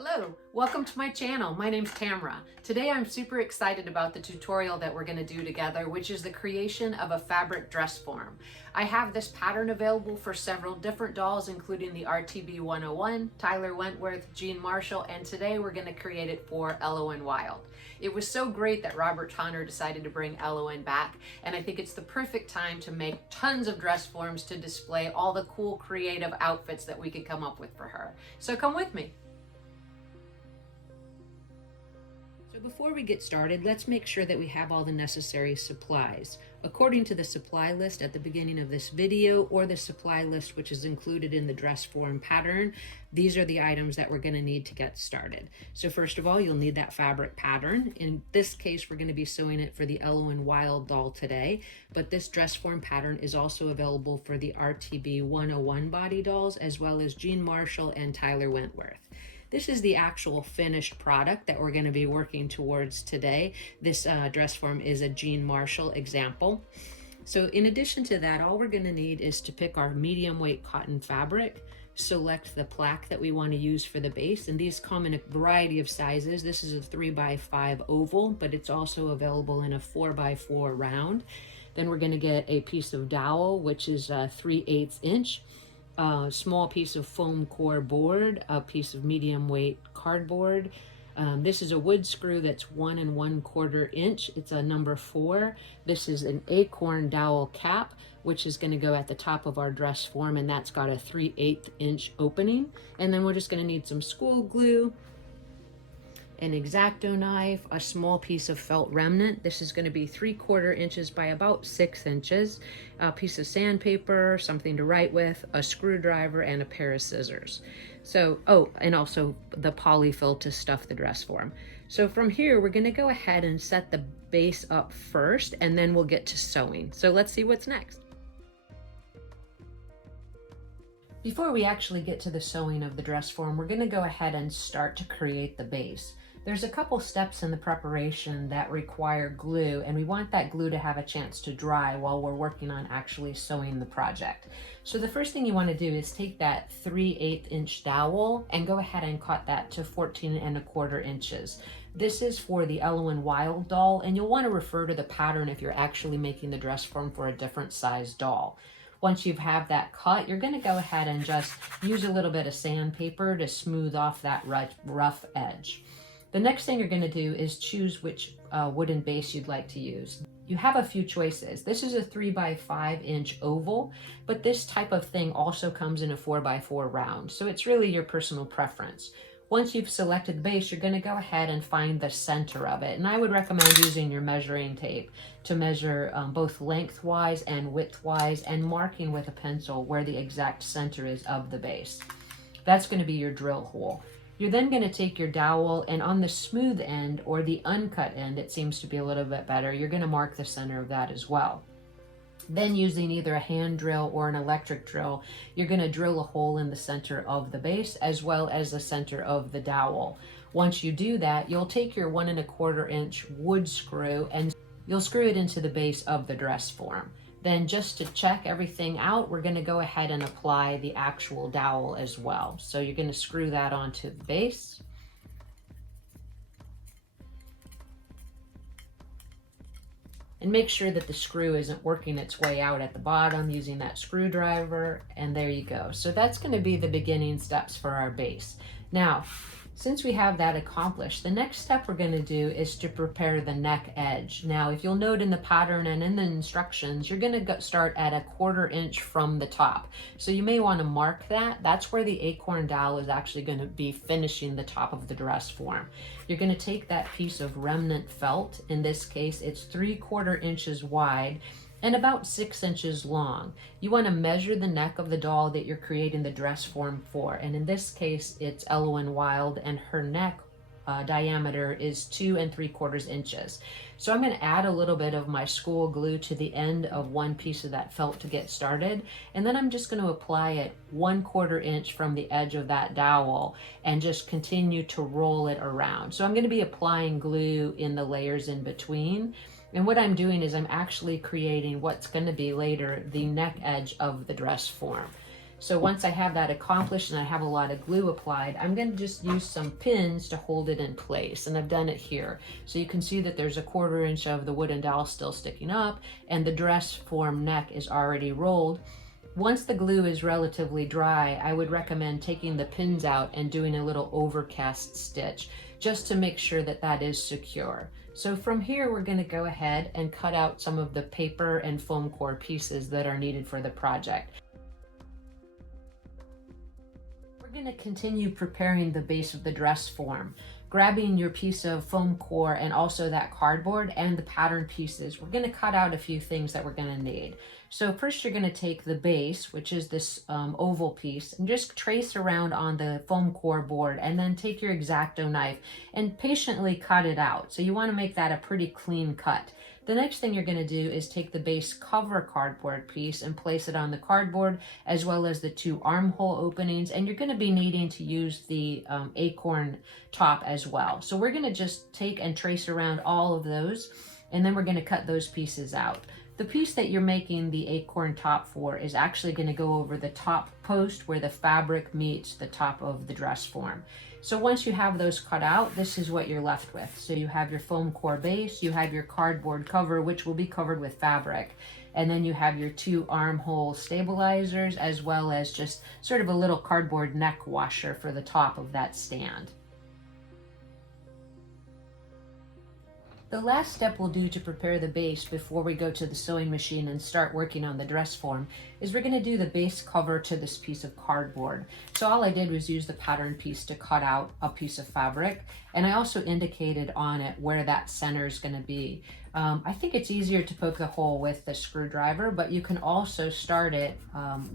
Hello, welcome to my channel. My name's Tamra. Today I'm super excited about the tutorial that we're going to do together, which is the creation of a fabric dress form. I have this pattern available for several different dolls, including the RTB 101, Tyler Wentworth, Jean Marshall, and today we're going to create it for LON Wild. It was so great that Robert Tonner decided to bring LON back, and I think it's the perfect time to make tons of dress forms to display all the cool creative outfits that we could come up with for her. So come with me. So before we get started, let's make sure that we have all the necessary supplies. According to the supply list at the beginning of this video, or the supply list which is included in the dress form pattern, these are the items that we're going to need to get started. So first of all, you'll need that fabric pattern. In this case, we're going to be sewing it for the LON Wild doll today, but this dress form pattern is also available for the RTB 101 body dolls, as well as Jean Marshall and Tyler Wentworth. This is the actual finished product that we're going to be working towards today. This dress form is a Jean Marshall example. So in addition to that, all we're going to need is to pick our medium weight cotton fabric, select the plaque that we want to use for the base, and these come in a variety of sizes. This is a 3x5 oval, but it's also available in a 4x4 round. Then we're going to get a piece of dowel, which is 3/8 inch. A small piece of foam core board, a piece of medium weight cardboard. This is a wood screw that's 1 1/4 inch. It's a number 4. This is an acorn dowel cap, which is going to go at the top of our dress form, and that's got a 3/8 inch opening. And then we're just going to need some school glue, an X-Acto knife, a small piece of felt remnant. This is going to be 3/4 inches by about 6 inches, a piece of sandpaper, something to write with, a screwdriver, and a pair of scissors. So, and also the polyfill to stuff the dress form. So from here, we're going to go ahead and set the base up first, and then we'll get to sewing. So let's see what's next. Before we actually get to the sewing of the dress form, we're going to go ahead and start to create the base. There's a couple steps in the preparation that require glue, and we want that glue to have a chance to dry while we're working on actually sewing the project. So the first thing you want to do is take that 3/8 inch dowel and go ahead and cut that to 14 1/4 inches. This is for the LON Wild doll, and you'll want to refer to the pattern if you're actually making the dress form for a different size doll. Once you have that cut, you're going to go ahead and just use a little bit of sandpaper to smooth off that rough edge. The next thing you're going to do is choose which wooden base you'd like to use. You have a few choices. This is a 3x5 inch oval, but this type of thing also comes in a 4x4 round, so it's really your personal preference. Once you've selected the base, you're going to go ahead and find the center of it, and I would recommend using your measuring tape to measure both lengthwise and widthwise, and marking with a pencil where the exact center is of the base. That's going to be your drill hole. You're then going to take your dowel, and on the smooth end, or the uncut end, it seems to be a little bit better, you're going to mark the center of that as well. Then using either a hand drill or an electric drill, you're going to drill a hole in the center of the base as well as the center of the dowel. Once you do that, you'll take your 1 1/4 inch wood screw and you'll screw it into the base of the dress form. Then just to check everything out, we're going to go ahead and apply the actual dowel as well. So you're going to screw that onto the base. And make sure that the screw isn't working its way out at the bottom using that screwdriver, and there you go. So that's going to be the beginning steps for our base. Now, since we have that accomplished, the next step we're going to do is to prepare the neck edge. Now, if you'll note in the pattern and in the instructions, you're going to start at a 1/4 inch from the top. So you may want to mark that. That's where the acorn dowel is actually going to be finishing the top of the dress form. You're going to take that piece of remnant felt. In this case, it's 3/4 inches wide and about 6 inches long. You want to measure the neck of the doll that you're creating the dress form for, and in this case it's LON Wild, and her neck diameter is 2 3/4 inches. So I'm going to add a little bit of my school glue to the end of one piece of that felt to get started, and then I'm just going to apply it 1/4 inch from the edge of that dowel and just continue to roll it around. So I'm going to be applying glue in the layers in between. And what I'm doing is I'm actually creating what's going to be later the neck edge of the dress form. So once I have that accomplished and I have a lot of glue applied, I'm going to just use some pins to hold it in place. And I've done it here. So you can see that there's a 1/4 inch of the wooden dowel still sticking up, and the dress form neck is already rolled. Once the glue is relatively dry, I would recommend taking the pins out and doing a little overcast stitch just to make sure that that is secure. So from here, we're going to go ahead and cut out some of the paper and foam core pieces that are needed for the project. We're going to continue preparing the base of the dress form. Grabbing your piece of foam core and also that cardboard and the pattern pieces, we're going to cut out a few things that we're going to need. So first you're going to take the base, which is this oval piece, and just trace around on the foam core board, and then take your X-Acto knife and patiently cut it out. So you want to make that a pretty clean cut. The next thing you're going to do is take the base cover cardboard piece and place it on the cardboard, as well as the 2 armhole openings, and you're going to be needing to use the acorn top as well. So we're going to just take and trace around all of those, and then we're going to cut those pieces out. The piece that you're making the acorn top for is actually going to go over the top post where the fabric meets the top of the dress form. So once you have those cut out, this is what you're left with. So you have your foam core base, you have your cardboard cover, which will be covered with fabric, and then you have your 2 armhole stabilizers, as well as just sort of a little cardboard neck washer for the top of that stand. The last step we'll do to prepare the base before we go to the sewing machine and start working on the dress form is we're going to do the base cover to this piece of cardboard. So all I did was use the pattern piece to cut out a piece of fabric, and I also indicated on it where that center is going to be. I think it's easier to poke the hole with the screwdriver, but you can also start it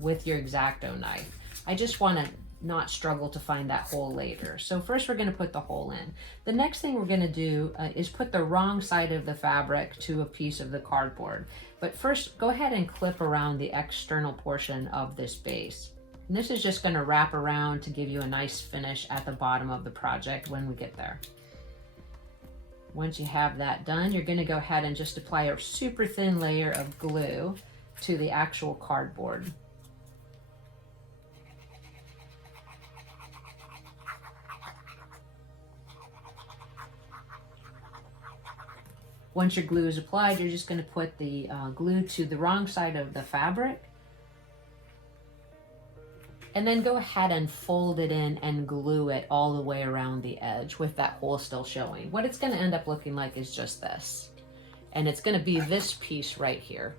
with your X-Acto knife. I just want to not struggle to find that hole later. So first we're going to put the hole in. The next thing we're going to do is put the wrong side of the fabric to a piece of the cardboard. But first, go ahead and clip around the external portion of this base. And this is just going to wrap around to give you a nice finish at the bottom of the project when we get there. Once you have that done, you're going to go ahead and just apply a super thin layer of glue to the actual cardboard. Once your glue is applied, you're just going to put the glue to the wrong side of the fabric, and then go ahead and fold it in and glue it all the way around the edge with that hole still showing. What it's going to end up looking like is just this, and it's going to be this piece right here.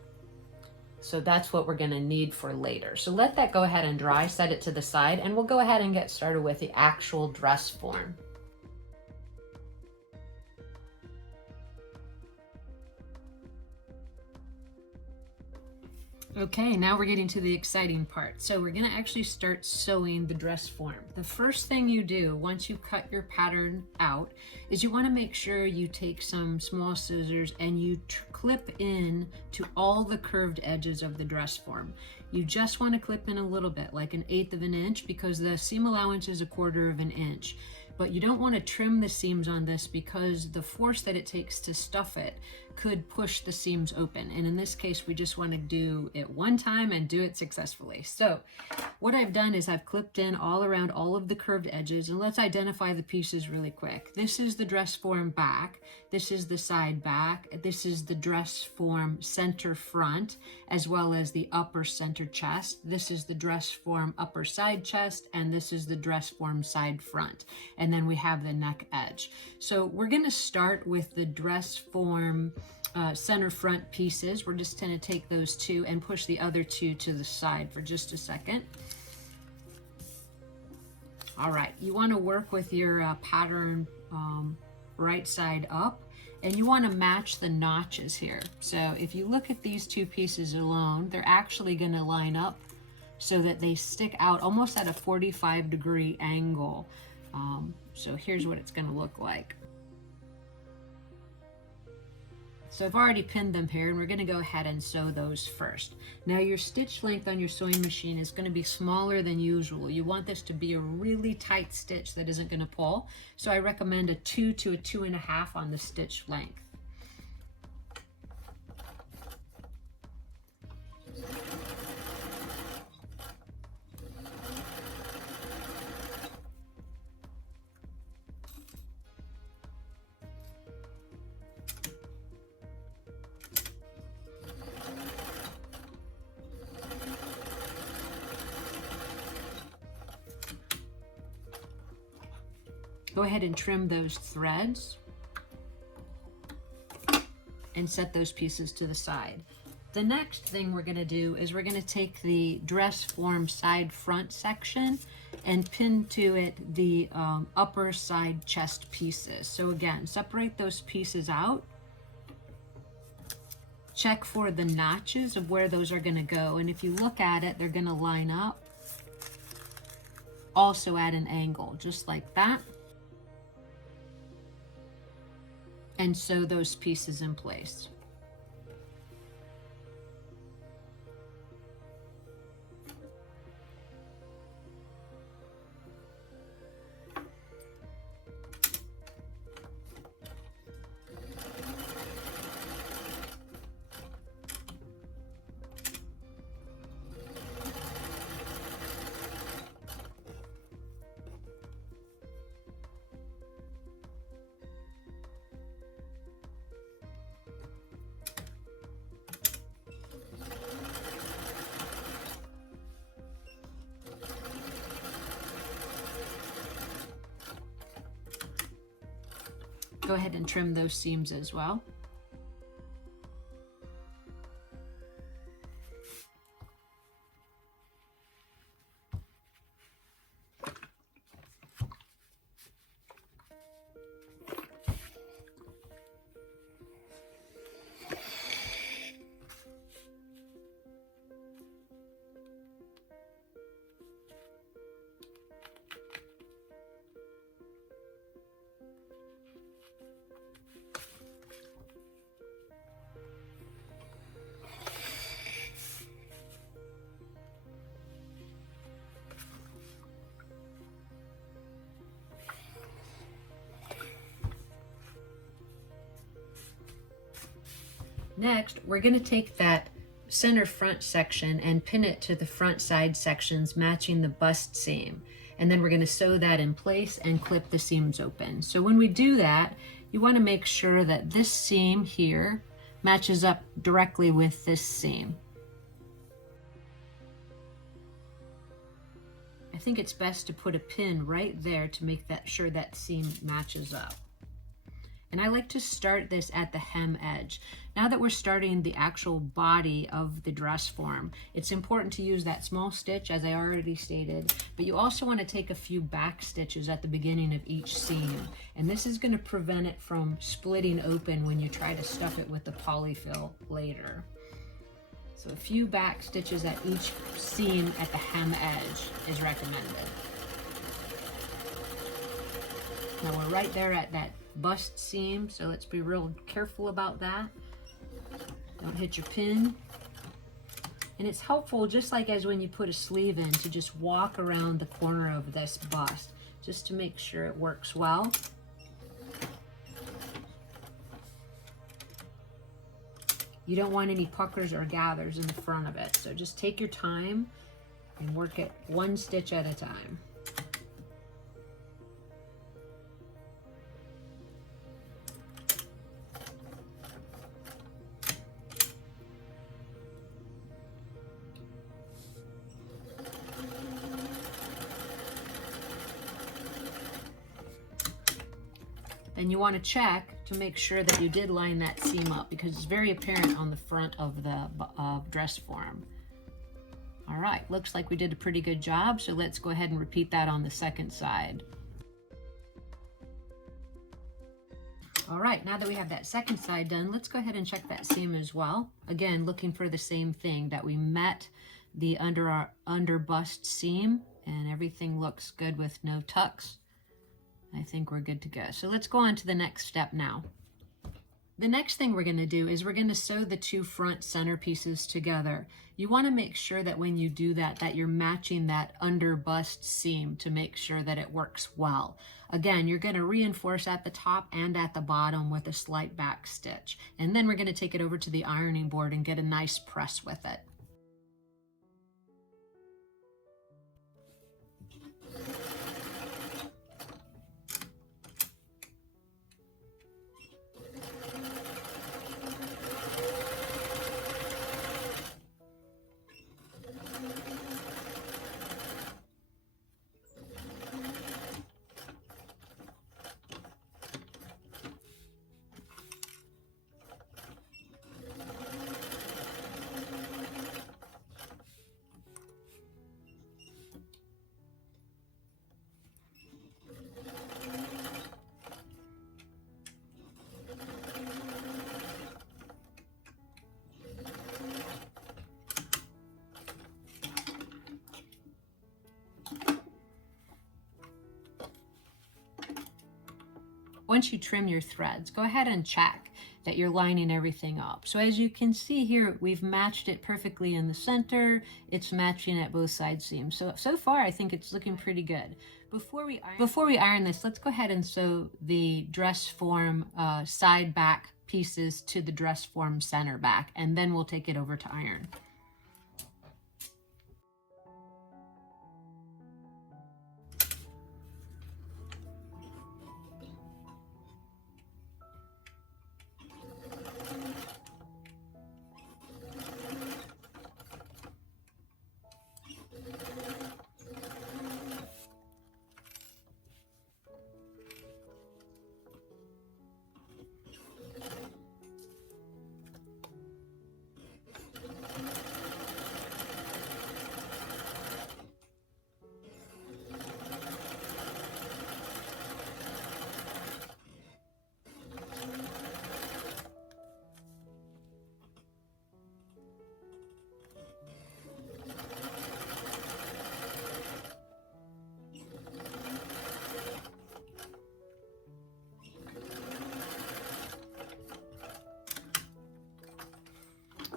So that's what we're going to need for later. So let that go ahead and dry, set it to the side, and we'll go ahead and get started with the actual dress form. Okay, now we're getting to the exciting part. So we're gonna actually start sewing the dress form. The first thing you do once you cut your pattern out is you wanna make sure you take some small scissors and you clip in to all the curved edges of the dress form. You just wanna clip in a little bit, like 1/8 of an inch, because the seam allowance is 1/4 of an inch. But you don't want to trim the seams on this because the force that it takes to stuff it could push the seams open. And in this case, we just want to do it one time and do it successfully. So what I've done is I've clipped in all around all of the curved edges, and let's identify the pieces really quick. This is the dress form back. This is the side back. This is the dress form center front, as well as the upper center chest. This is the dress form upper side chest, and this is the dress form side front. And then we have the neck edge. So we're going to start with the dress form center front pieces. We're just going to take those 2 and push the other 2 to the side for just a second. All right, you want to work with your pattern right side up, and you want to match the notches here. So if you look at these 2 pieces alone, they're actually going to line up so that they stick out almost at a 45-degree angle. So here's what it's going to look like. So I've already pinned them here, and we're going to go ahead and sew those first. Now your stitch length on your sewing machine is going to be smaller than usual. You want this to be a really tight stitch that isn't going to pull. So I recommend a 2 to a 2.5 on the stitch length. Go ahead and trim those threads and set those pieces to the side. The next thing we're going to do is we're going to take the dress form side front section and pin to it the upper side chest pieces. So again, separate those pieces out. Check for the notches of where those are going to go. And if you look at it, they're going to line up also at an angle, just like that. And sew those pieces in place. Go ahead and trim those seams as well. Next, we're going to take that center front section and pin it to the front side sections matching the bust seam. And then we're going to sew that in place and clip the seams open. So when we do that, you want to make sure that this seam here matches up directly with this seam. I think it's best to put a pin right there to make sure that seam matches up. And I like to start this at the hem edge. Now that we're starting the actual body of the dress form, it's important to use that small stitch, as I already stated, but you also want to take a few back stitches at the beginning of each seam. And this is going to prevent it from splitting open when you try to stuff it with the polyfill later. So a few back stitches at each seam at the hem edge is recommended. Now we're right there at that bust seam, so let's be real careful about that. Don't hit your pin. And it's helpful, just like as when you put a sleeve in, to just walk around the corner of this bust just to make sure it works well. You don't want any puckers or gathers in the front of it, so just take your time and work it one stitch at a time. Then you want to check to make sure that you did line that seam up, because it's very apparent on the front of the dress form. All right, looks like we did a pretty good job, so let's go ahead and repeat that on the second side. All right, now that we have that second side done, let's go ahead and check that seam as well. Again, looking for the same thing, that we met the under bust seam and everything looks good with no tucks. I think we're good to go. So let's go on to the next step now. The next thing we're going to do is we're going to sew the two front center pieces together. You want to make sure that when you do that, that you're matching that under bust seam to make sure that it works well. Again, you're going to reinforce at the top and at the bottom with a slight back stitch. And then we're going to take it over to the ironing board and get a nice press with it. once you trim your threads, go ahead and check that you're lining everything up. So as you can see here, we've matched it perfectly in the center. It's matching at both side seams. So far, I think it's looking pretty good. Before we iron this, let's go ahead and sew the dress form side back pieces to the dress form center back, and then we'll take it over to iron.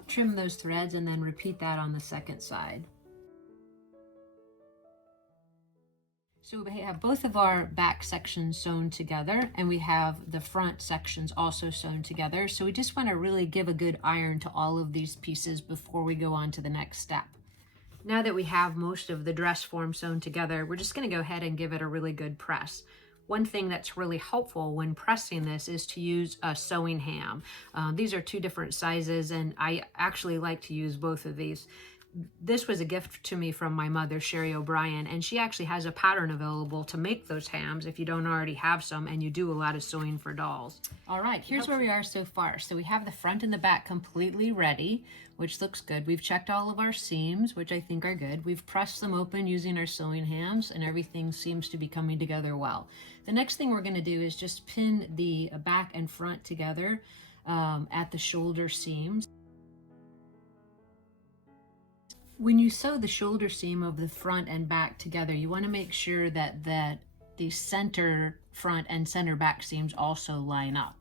Trim those threads and then repeat that on the second side. So we have both of our back sections sewn together, and we have the front sections also sewn together. So we just want to really give a good iron to all of these pieces before we go on to the next step. Now that we have most of the dress form sewn together, we're just going to go ahead and give it a really good press. One thing that's really helpful when pressing this is to use a sewing ham. These are two different sizes, and I actually like to use both of these. This was a gift to me from my mother, Sherry O'Brien, and she actually has a pattern available to make those hams if you don't already have some and you do a lot of sewing for dolls. All right, here's where we are so far. So we have the front and the back completely ready, which looks good. We've checked all of our seams, which I think are good. We've pressed them open using our sewing hams, and everything seems to be coming together well. The next thing we're going to do is just pin the back and front together at the shoulder seams. When you sew the shoulder seam of the front and back together, you want to make sure that the center front and center back seams also line up.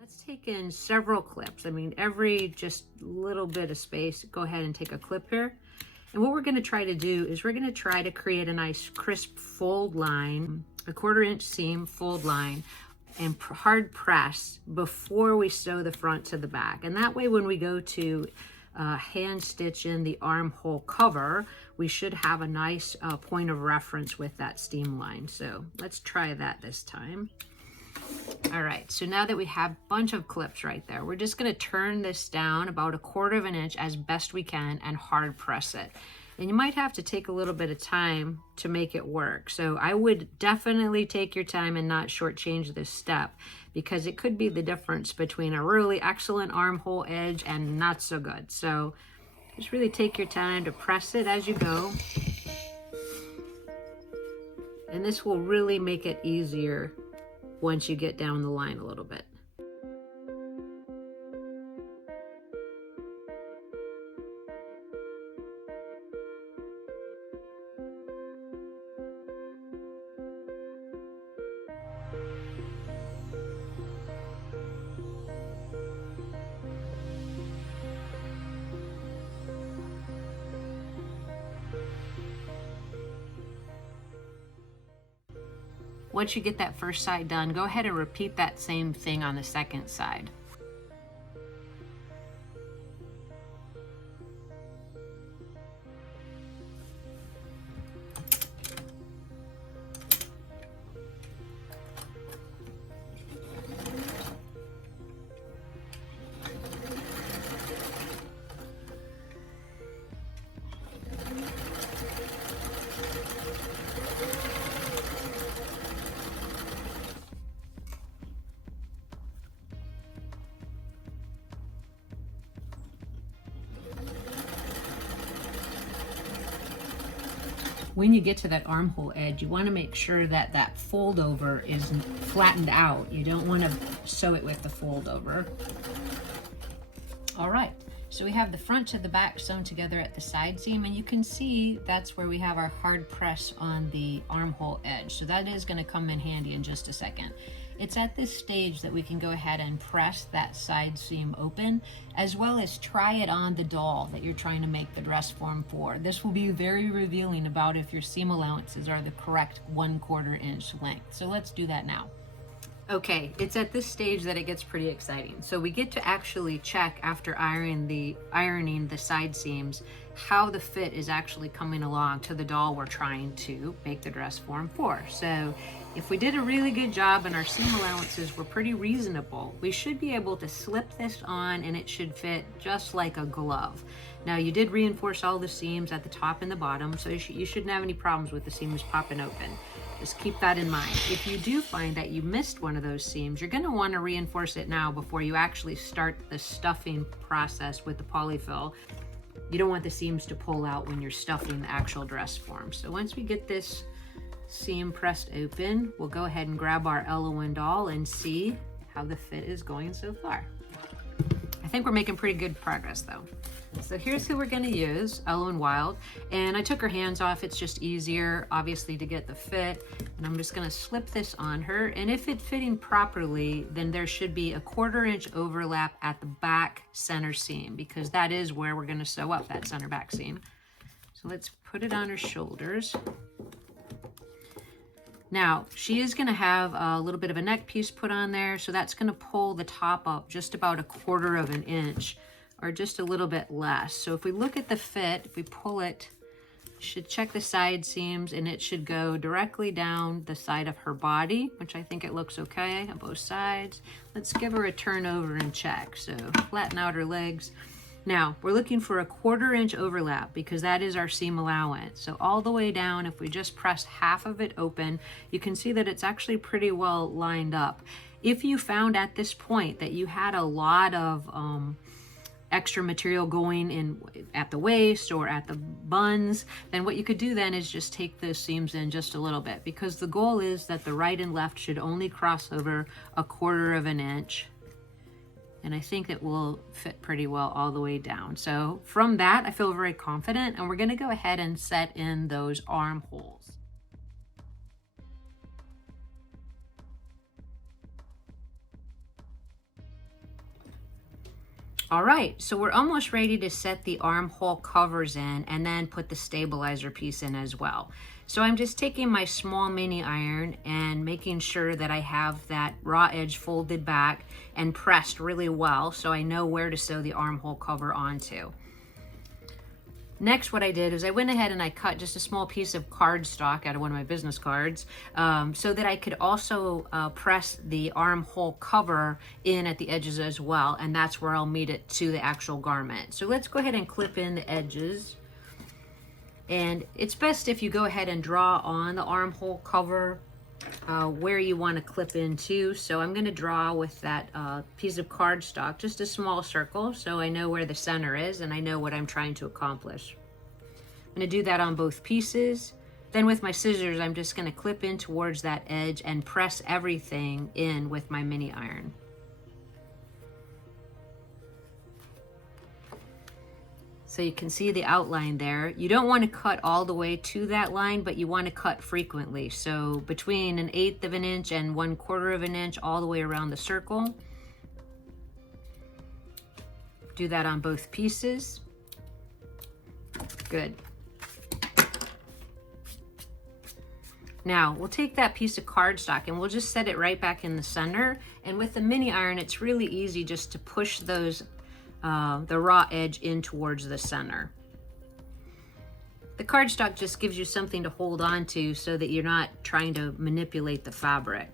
Let's take in several clips. I mean, every just little bit of space, go ahead and take a clip here. And what we're going to try to do is we're going to try to create a nice crisp fold line, a 1/4 inch seam fold line, and hard press before we sew the front to the back. And that way when we go to hand stitch in the armhole cover, we should have a nice point of reference with that seam line. So let's try that this time. All right, so now that we have a bunch of clips right there, we're just going to turn this down about a 1/4 inch as best we can and hard press it. and you might have to take a little bit of time to make it work. So I would definitely take your time and not shortchange this step, because it could be the difference between a really excellent armhole edge and not so good. So just really take your time to press it as you go. And this will really make it easier once you get down the line a little bit. Once you get that first side done, go ahead and repeat that same thing on the second side. When you get to that armhole edge, you want to make sure that that fold over is flattened out. You don't want to sew it with the fold over. All right, so we have the front to the back sewn together at the side seam, and you can see that's where we have our hard press on the armhole edge. So that is going to come in handy in just a second. It's at this stage that we can go ahead and press that side seam open, as well as try it on the doll that you're trying to make the dress form for. This will be very revealing about if your seam allowances are the correct 1/4 inch length. So let's do that now. Okay, it's at this stage that it gets pretty exciting. So we get to actually check after ironing the side seams how the fit is actually coming along to the doll we're trying to make the dress form for. So if we did a really good job and our seam allowances were pretty reasonable, we should be able to slip this on and it should fit just like a glove. Now, you did reinforce all the seams at the top and the bottom, so you shouldn't have any problems with the seams popping open. Just keep that in mind. If you do find that you missed one of those seams, you're going to want to reinforce it now before you actually start the stuffing process with the polyfill. You don't want the seams to pull out when you're stuffing the actual dress form. So once we get this seam pressed open, we'll go ahead and grab our Ella doll and see how the fit is going so far. I think we're making pretty good progress though. So here's who we're going to use, Ella Wild, and I took her hands off. It's just easier obviously to get the fit, and I'm just going to slip this on her, and if it's fitting properly, then there should be a 1/4 inch overlap at the back center seam, because that is where we're going to sew up that center back seam. So let's put it on her shoulders. Now, she is going to have a little bit of a neck piece put on there, so that's going to pull the top up just about a 1/4 inch, or just a little bit less. So if we look at the fit, if we pull it, should check the side seams, and it should go directly down the side of her body, which I think it looks okay on both sides. Let's give her a turn over and check. So flatten out her legs. Now, we're looking for a 1/4 inch overlap, because that is our seam allowance. So all the way down, if we just press half of it open, you can see that it's actually pretty well lined up. If you found at this point that you had a lot of extra material going in at the waist or at the buns, then what you could do then is just take those seams in just a little bit, because the goal is that the right and left should only cross over a 1/4 inch. And I think it will fit pretty well all the way down. So from that, I feel very confident, and we're going to go ahead and set in those armholes. All right, so we're almost ready to set the armhole covers in and then put the stabilizer piece in as well. So I'm just taking my small mini iron and making sure that I have that raw edge folded back and pressed really well, so I know where to sew the armhole cover onto. Next, what I did is I went ahead and I cut just a small piece of cardstock out of one of my business cards, so that I could also press the armhole cover in at the edges as well, and that's where I'll meet it to the actual garment. So let's go ahead and clip in the edges. And it's best if you go ahead and draw on the armhole cover where you want to clip into. So I'm going to draw with that piece of cardstock, just a small circle, so I know where the center is and I know what I'm trying to accomplish. I'm going to do that on both pieces. Then with my scissors, I'm just going to clip in towards that edge and press everything in with my mini iron. So you can see the outline there. You don't want to cut all the way to that line, but you want to cut frequently. So between 1/8 of an inch and 1/4 of an inch all the way around the circle. Do that on both pieces. Good. Now we'll take that piece of cardstock and we'll just set it right back in the center. And with the mini iron, it's really easy just to push those the raw edge in towards the center. The cardstock just gives you something to hold on to so that you're not trying to manipulate the fabric.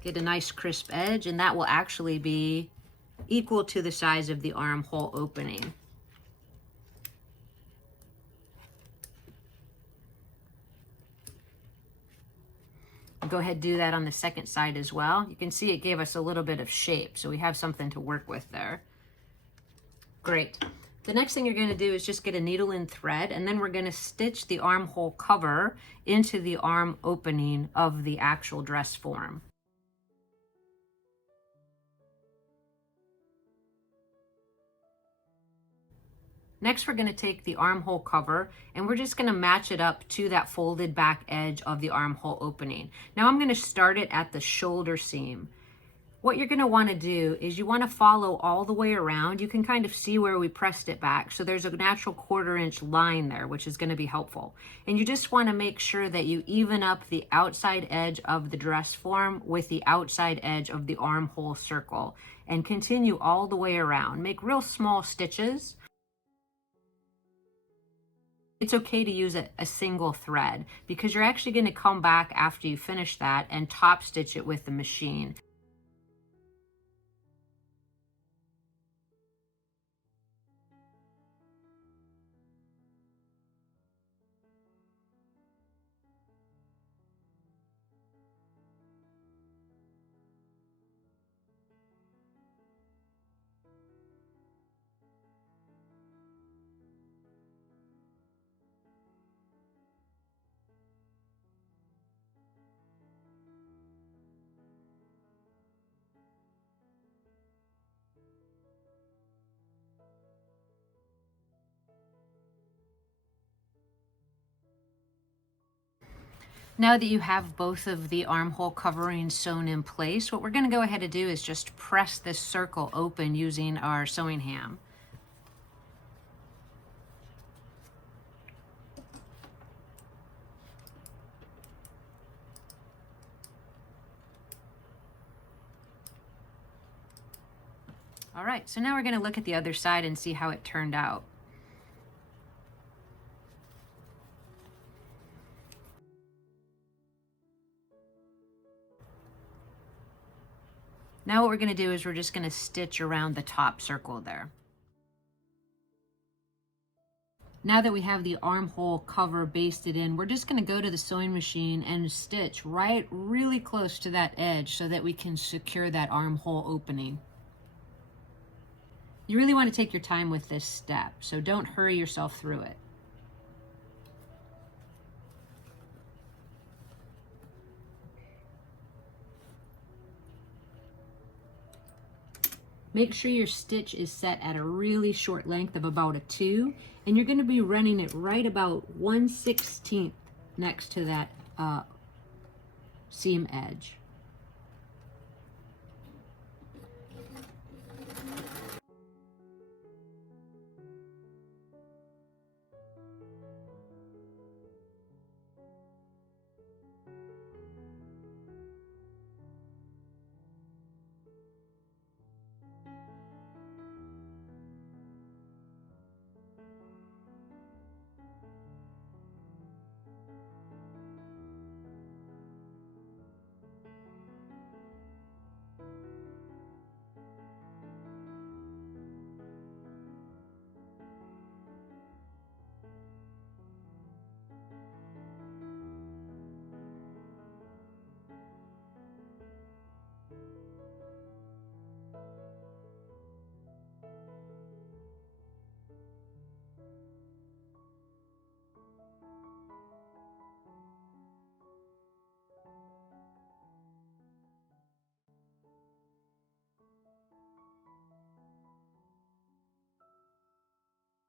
Get a nice crisp edge, and that will actually be equal to the size of the armhole opening. Go ahead and do that on the second side as well. You can see it gave us a little bit of shape, so we have something to work with there. Great. The next thing you're going to do is just get a needle and thread, and then we're going to stitch the armhole cover into the arm opening of the actual dress form. Next, we're going to take the armhole cover and we're just going to match it up to that folded back edge of the armhole opening. Now I'm going to start it at the shoulder seam. What you're going to want to do is you want to follow all the way around. You can kind of see where we pressed it back. So there's a natural 1/4 inch line there, which is going to be helpful. And you just want to make sure that you even up the outside edge of the dress form with the outside edge of the armhole circle and continue all the way around. Make real small stitches. It's okay to use a single thread because you're actually going to come back after you finish that and top stitch it with the machine. Now that you have both of the armhole coverings sewn in place, what we're going to go ahead and do is just press this circle open using our sewing ham. All right, so now we're going to look at the other side and see how it turned out. Now what we're going to do is we're just going to stitch around the top circle there. Now that we have the armhole cover basted in, we're just going to go to the sewing machine and stitch right really close to that edge so that we can secure that armhole opening. You really want to take your time with this step, so don't hurry yourself through it. Make sure your stitch is set at a really short length of about a 2, and you're going to be running it right about 1/16 next to that seam edge.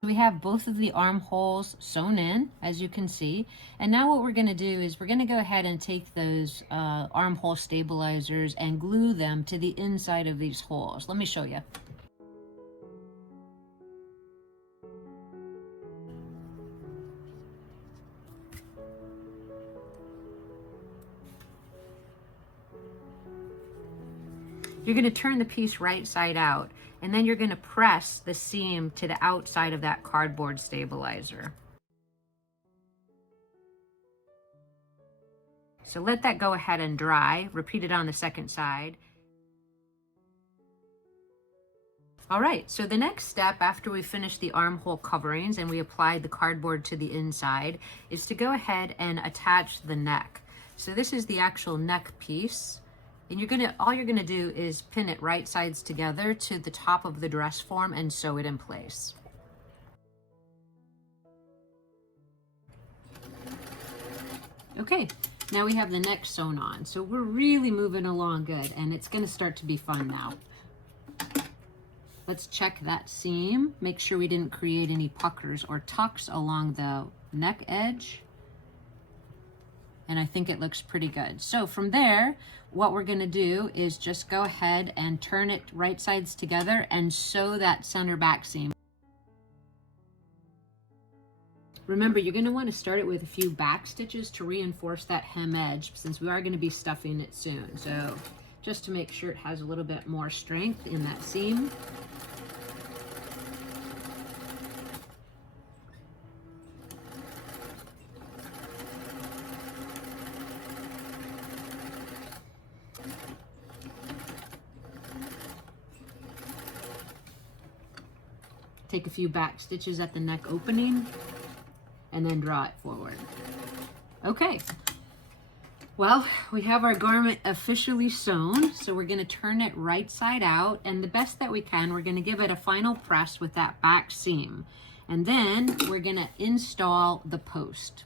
We have both of the armholes sewn in, as you can see. And now what we're going to do is we're going to go ahead and take those armhole stabilizers and glue them to the inside of these holes. Let me show you. You're going to turn the piece right side out, and then you're going to press the seam to the outside of that cardboard stabilizer. So let that go ahead and dry. Repeat it on the second side. All right, so the next step after we finish the armhole coverings and we apply the cardboard to the inside is to go ahead and attach the neck. So this is the actual neck piece. And all you're gonna do is pin it right sides together to the top of the dress form and sew it in place. Okay, now we have the neck sewn on. So we're really moving along good, and it's gonna start to be fun now. Let's check that seam. Make sure we didn't create any puckers or tucks along the neck edge. And I think it looks pretty good. So from there, what we're gonna do is just go ahead and turn it right sides together and sew that center back seam. Remember, you're gonna wanna start it with a few back stitches to reinforce that hem edge, since we are gonna be stuffing it soon. So just to make sure it has a little bit more strength in that seam. Take a few back stitches at the neck opening and then draw it forward. Okay, well, we have our garment officially sewn, so we're gonna turn it right side out, and the best that we can, we're gonna give it a final press with that back seam, and then we're gonna install the post.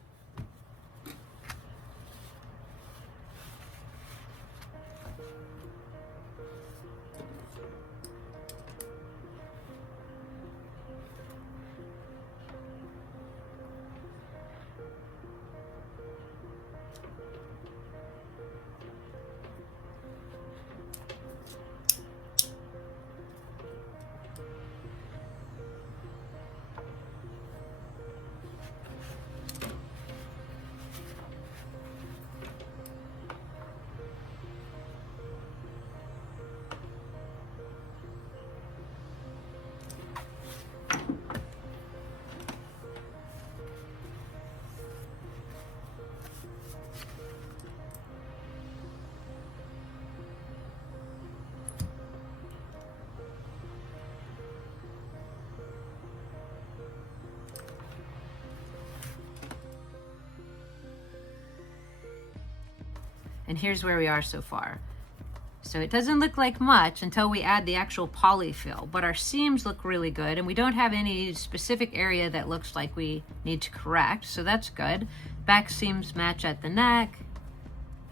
And here's where we are so far. So it doesn't look like much until we add the actual polyfill, but our seams look really good, and we don't have any specific area that looks like we need to correct, so that's good. Back seams match at the neck.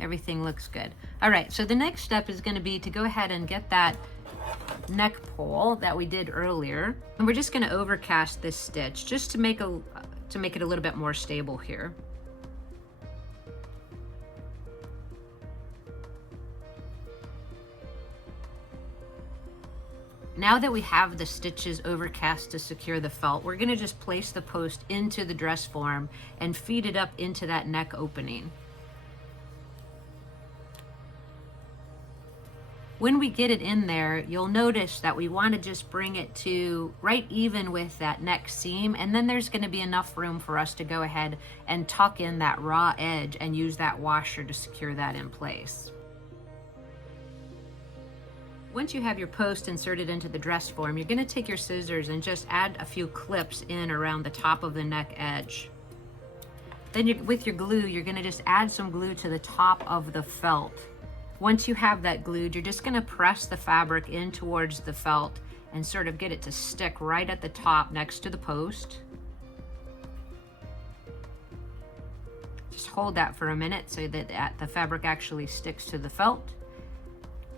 Everything looks good. All right, so the next step is gonna be to go ahead and get that neck pole that we did earlier, and we're just gonna overcast this stitch just to make it a little bit more stable here. Now that we have the stitches overcast to secure the felt, we're gonna just place the post into the dress form and feed it up into that neck opening. When we get it in there, you'll notice that we wanna just bring it to right even with that neck seam, and then there's gonna be enough room for us to go ahead and tuck in that raw edge and use that washer to secure that in place. Once you have your post inserted into the dress form, you're going to take your scissors and just add a few clips in around the top of the neck edge. Then with your glue, you're going to just add some glue to the top of the felt. Once you have that glued, you're just going to press the fabric in towards the felt and sort of get it to stick right at the top next to the post. Just hold that for a minute so that the fabric actually sticks to the felt.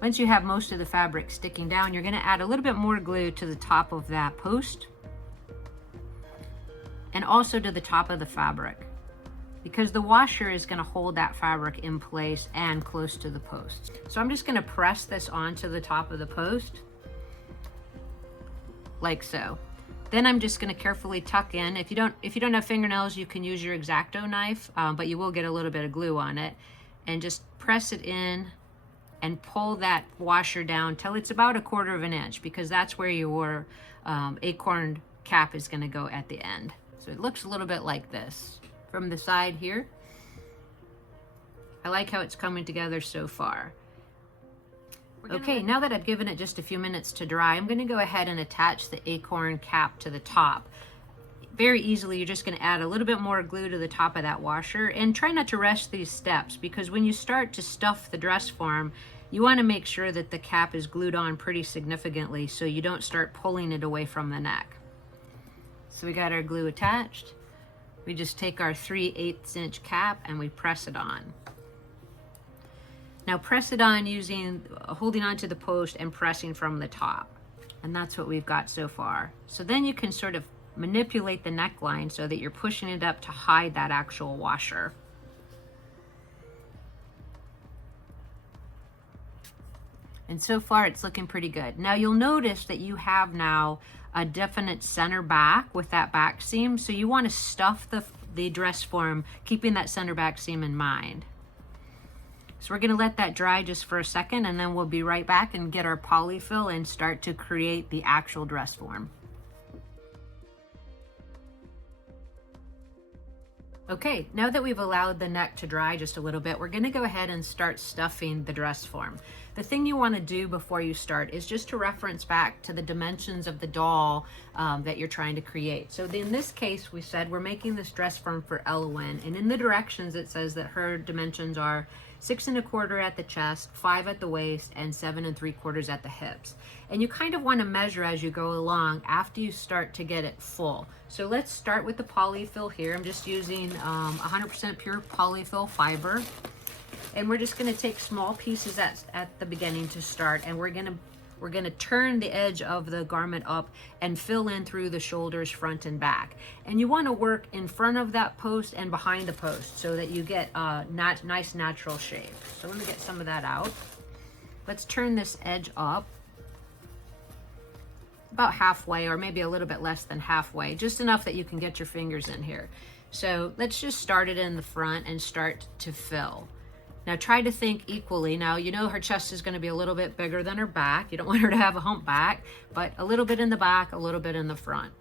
Once you have most of the fabric sticking down, you're going to add a little bit more glue to the top of that post. and also to the top of the fabric, because the washer is going to hold that fabric in place and close to the post. So I'm just going to press this onto the top of the post like so. Then I'm just going to carefully tuck in. If you don't have fingernails, you can use your X-Acto knife, but you will get a little bit of glue on it, and just press it in and pull that washer down till it's about 1/4 of an inch, because that's where your acorn cap is going to go at the end. So it looks a little bit like this from the side here. I like how it's coming together so far. Okay, now that I've given it just a few minutes to dry, I'm going to go ahead and attach the acorn cap to the top. Very easily, you're just going to add a little bit more glue to the top of that washer, and try not to rush these steps, because when you start to stuff the dress form, you want to make sure that the cap is glued on pretty significantly so you don't start pulling it away from the neck. So we got our glue attached. We just take our 3/8 inch cap and we press it on. Now press it on using, holding onto the post and pressing from the top. And that's what we've got so far. So then you can sort of manipulate the neckline so that you're pushing it up to hide that actual washer. And so far it's looking pretty good. Now you'll notice that you have now a definite center back with that back seam. So you want to stuff the dress form, keeping that center back seam in mind. So we're going to let that dry just for a second, and then we'll be right back and get our polyfill and start to create the actual dress form. Okay, now that we've allowed the neck to dry just a little bit, we're going to go ahead and start stuffing the dress form. The thing you want to do before you start is just to reference back to the dimensions of the doll that you're trying to create. So in this case, we said we're making this dress form for Elwyn, and in the directions it says that her dimensions are 6 1/4 at the chest, 5 at the waist, and 7 3/4 at the hips. And you kind of want to measure as you go along after you start to get it full. So let's start with the polyfill here. I'm just using 100% pure polyfill fiber. And we're just going to take small pieces at the beginning to start, and we're going to turn the edge of the garment up and fill in through the shoulders, front and back. And you want to work in front of that post and behind the post so that you get a nice natural shape. So let me get some of that out. Let's turn this edge up about halfway, or maybe a little bit less than halfway, just enough that you can get your fingers in here. So let's just start it in the front and start to fill. Now try to think equally. Now you know her chest is going to be a little bit bigger than her back. You don't want her to have a hump back, but a little bit in the back, a little bit in the front.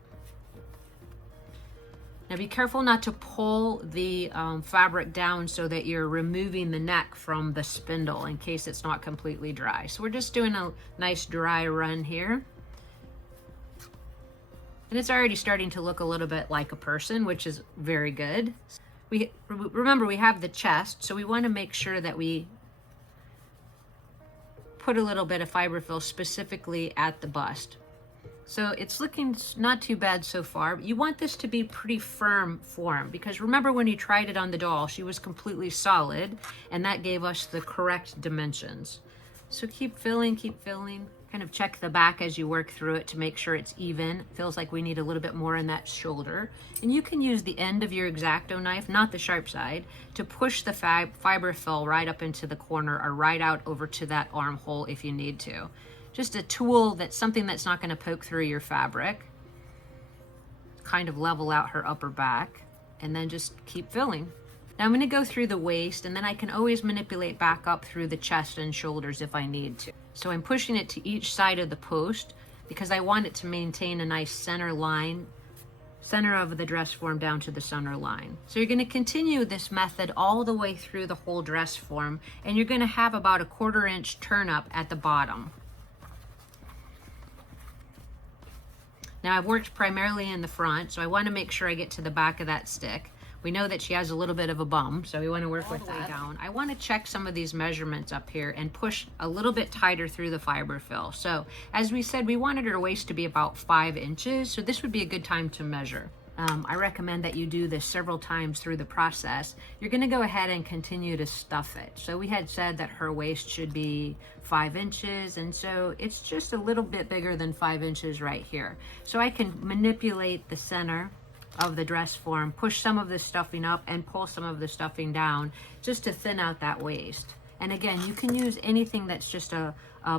Now be careful not to pull the fabric down so that you're removing the neck from the spindle in case it's not completely dry. So we're just doing a nice dry run here. And it's already starting to look a little bit like a person, which is very good. Remember, we have the chest, so we want to make sure that we put a little bit of fiberfill specifically at the bust. So it's looking not too bad so far. You want this to be pretty firm form, because remember when you tried it on the doll, she was completely solid, and that gave us the correct dimensions. So keep filling, kind of check the back as you work through it to make sure it's even. Feels like we need a little bit more in that shoulder. And you can use the end of your X-Acto knife, not the sharp side, to push the fiberfill right up into the corner or right out over to that armhole if you need to. Just a tool that's something that's not going to poke through your fabric. Kind of level out her upper back, and then just keep filling. Now I'm going to go through the waist, and then I can always manipulate back up through the chest and shoulders if I need to. So I'm pushing it to each side of the post because I want it to maintain a nice center line, center of the dress form down to the center line. So you're going to continue this method all the way through the whole dress form, and you're going to have about a 1/4 inch turn up at the bottom. Now I've worked primarily in the front, so I want to make sure I get to the back of that stick. We know that she has a little bit of a bum, so we want to work with that. Down. I want to check some of these measurements up here and push a little bit tighter through the fiberfill. So as we said, we wanted her waist to be about 5 inches, so this would be a good time to measure. I recommend that you do this several times through the process. You're going to go ahead and continue to stuff it. So we had said that her waist should be 5 inches, and so it's just a little bit bigger than 5 inches right here. So I can manipulate the center of the dress form, push some of the stuffing up and pull some of the stuffing down just to thin out that waist. And again, you can use anything that's just a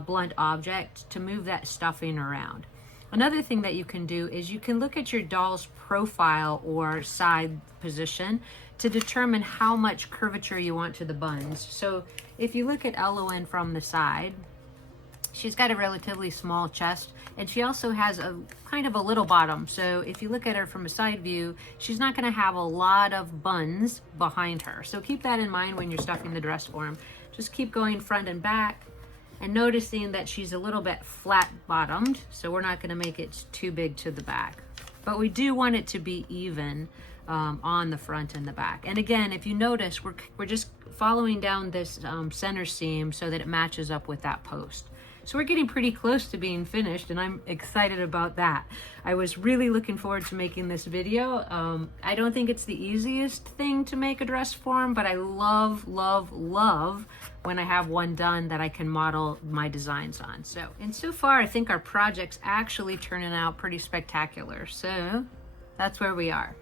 blunt object to move that stuffing around. Another thing that you can do is you can look at your doll's profile or side position to determine how much curvature you want to the buns. So if you look at Elowen from the side, she's got a relatively small chest, and she also has a kind of a little bottom. So if you look at her from a side view, she's not going to have a lot of buns behind her. So keep that in mind when you're stuffing the dress form. Just keep going front and back and noticing that she's a little bit flat bottomed. So we're not going to make it too big to the back, but we do want it to be even on the front and the back. And again, if you notice, we're just following down this center seam so that it matches up with that post. So we're getting pretty close to being finished, and I'm excited about that. I was really looking forward to making this video. I don't think it's the easiest thing to make a dress form, but I love, love, love when I have one done that I can model my designs on. And so far, I think our project's actually turning out pretty spectacular. So that's where we are.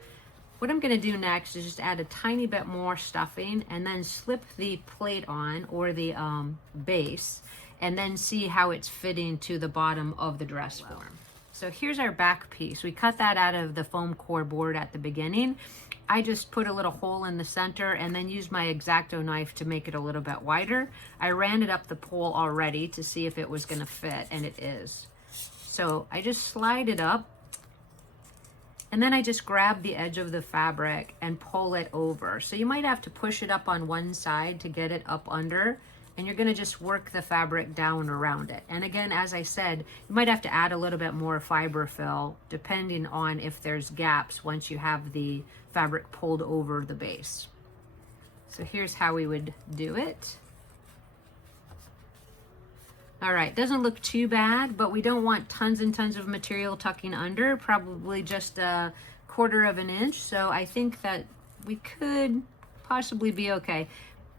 What I'm going to do next is just add a tiny bit more stuffing and then slip the plate on, or the base, and then see how it's fitting to the bottom of the dress form. So here's our back piece. We cut that out of the foam core board at the beginning. I just put a little hole in the center and then used my X-Acto knife to make it a little bit wider. I ran it up the pole already to see if it was going to fit, and it is. So I just slide it up, and then I just grab the edge of the fabric and pull it over. So you might have to push it up on one side to get it up under, and you're gonna just work the fabric down around it. And again, as I said, you might have to add a little bit more fiber fill depending on if there's gaps once you have the fabric pulled over the base. So here's how we would do it. All right, doesn't look too bad, but we don't want tons and tons of material tucking under, probably just a 1/4 of an inch. So I think that we could possibly be okay.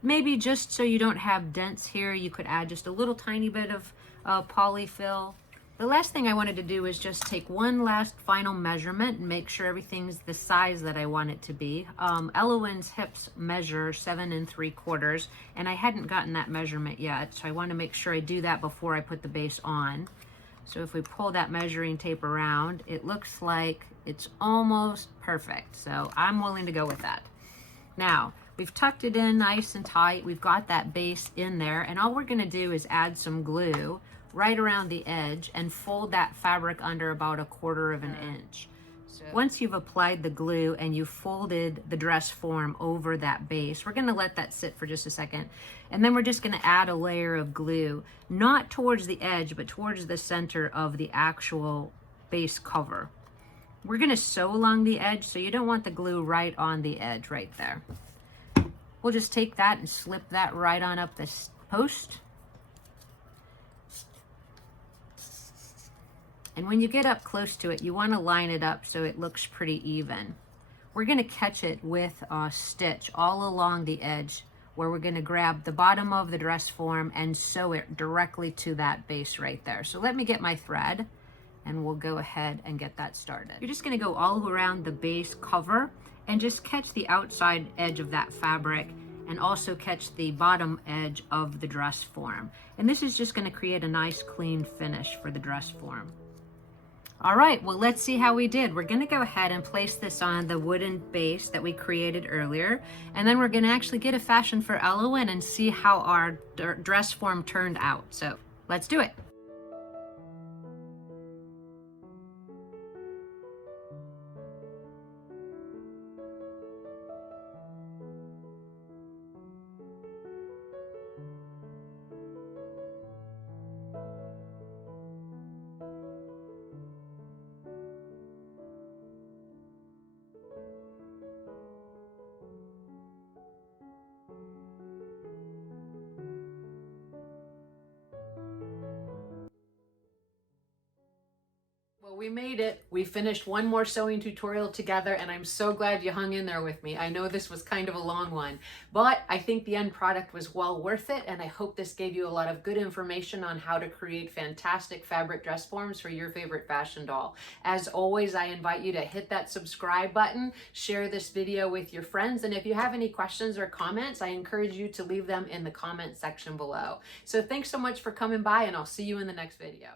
Maybe just so you don't have dents here, you could add just a little tiny bit of polyfill. The last thing I wanted to do is just take one last final measurement and make sure everything's the size that I want it to be. Elowen's hips measure 7 3/4, and I hadn't gotten that measurement yet, so I want to make sure I do that before I put the base on. So if we pull that measuring tape around, it looks like it's almost perfect. So I'm willing to go with that. Now, we've tucked it in nice and tight. We've got that base in there, and all we're going to do is add some glue right around the edge and fold that fabric under about 1/4 of an inch. So once you've applied the glue and you've folded the dress form over that base, we're going to let that sit for just a second, and then we're just going to add a layer of glue, not towards the edge, but towards the center of the actual base cover. We're going to sew along the edge, so you don't want the glue right on the edge right there. We'll just take that and slip that right on up this post. And when you get up close to it, you want to line it up so it looks pretty even. We're going to catch it with a stitch all along the edge, where we're going to grab the bottom of the dress form and sew it directly to that base right there. So let me get my thread, and we'll go ahead and get that started. You're just going to go all around the base cover and just catch the outside edge of that fabric, and also catch the bottom edge of the dress form. And this is just going to create a nice clean finish for the dress form. All right, well, let's see how we did. We're going to go ahead and place this on the wooden base that we created earlier, and then we're going to actually get a fashion for Elowen and see how our dress form turned out. So let's do it. we made it. We finished one more sewing tutorial together, and I'm so glad you hung in there with me. I know this was kind of a long one, but I think the end product was well worth it, and I hope this gave you a lot of good information on how to create fantastic fabric dress forms for your favorite fashion doll. As always, I invite you to hit that subscribe button, share this video with your friends, and if you have any questions or comments, I encourage you to leave them in the comment section below. So thanks so much for coming by, and I'll see you in the next video.